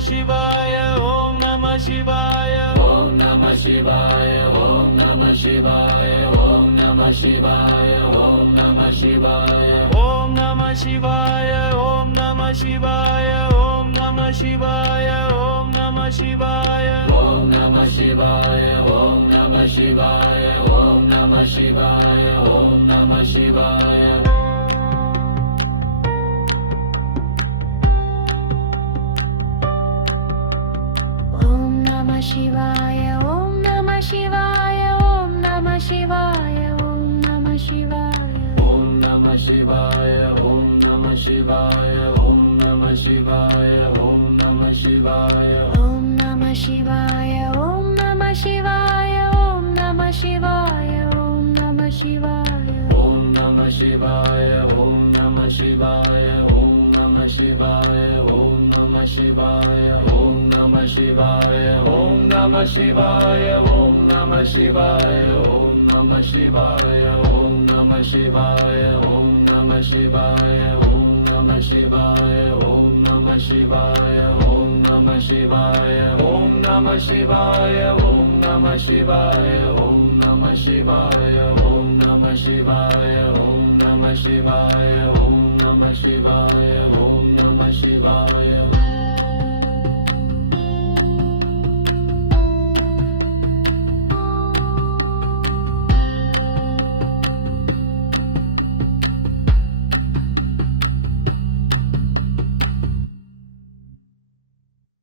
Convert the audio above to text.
Shivaya, Om Namah Shivaya, Om Namah Shivaya, Om Namah Shivaya, Om Namah Shivaya, Om Namah Shivaya, Om Namah Shivaya, Om Namah Shivaya, Om Namah Shivaya, Om Namah Shivaya, Om Namah Shivaya, Om Namah Shivaya, Om Namah Shivaya, Om Namah Shivaya. Om Namah Shivaya, Om Namah Shivaya, Om Namah Shivaya, Om Namah Shivaya. Om Namah Shivaya, Om Namah Shivaya, Om Namah Shivaya, Om Namah Shivaya. Om Namah Shivaya, Om Namah Shivaya, Om Namah Shivaya, Om Namah Shivaya. Om Namah Shivaya, Om Namah Shivaya, Om Namah Shivaya, Om Namah Shivaya, Om Namah Shivaya, Om Namah Shivaya, Om Namah Shivaya, Om Namah Shivaya, Om Namah Shivaya, Om Namah Shivaya, Om Namah Shivaya, Om Namah Shivaya, Om Namah Shivaya, Om Namah Shivaya, Om Namah Shivaya, Om Namah Shivaya, Om Namah Shivaya, Om Namah Shivaya, Om Namah Shivaya, Om Namah Shivaya.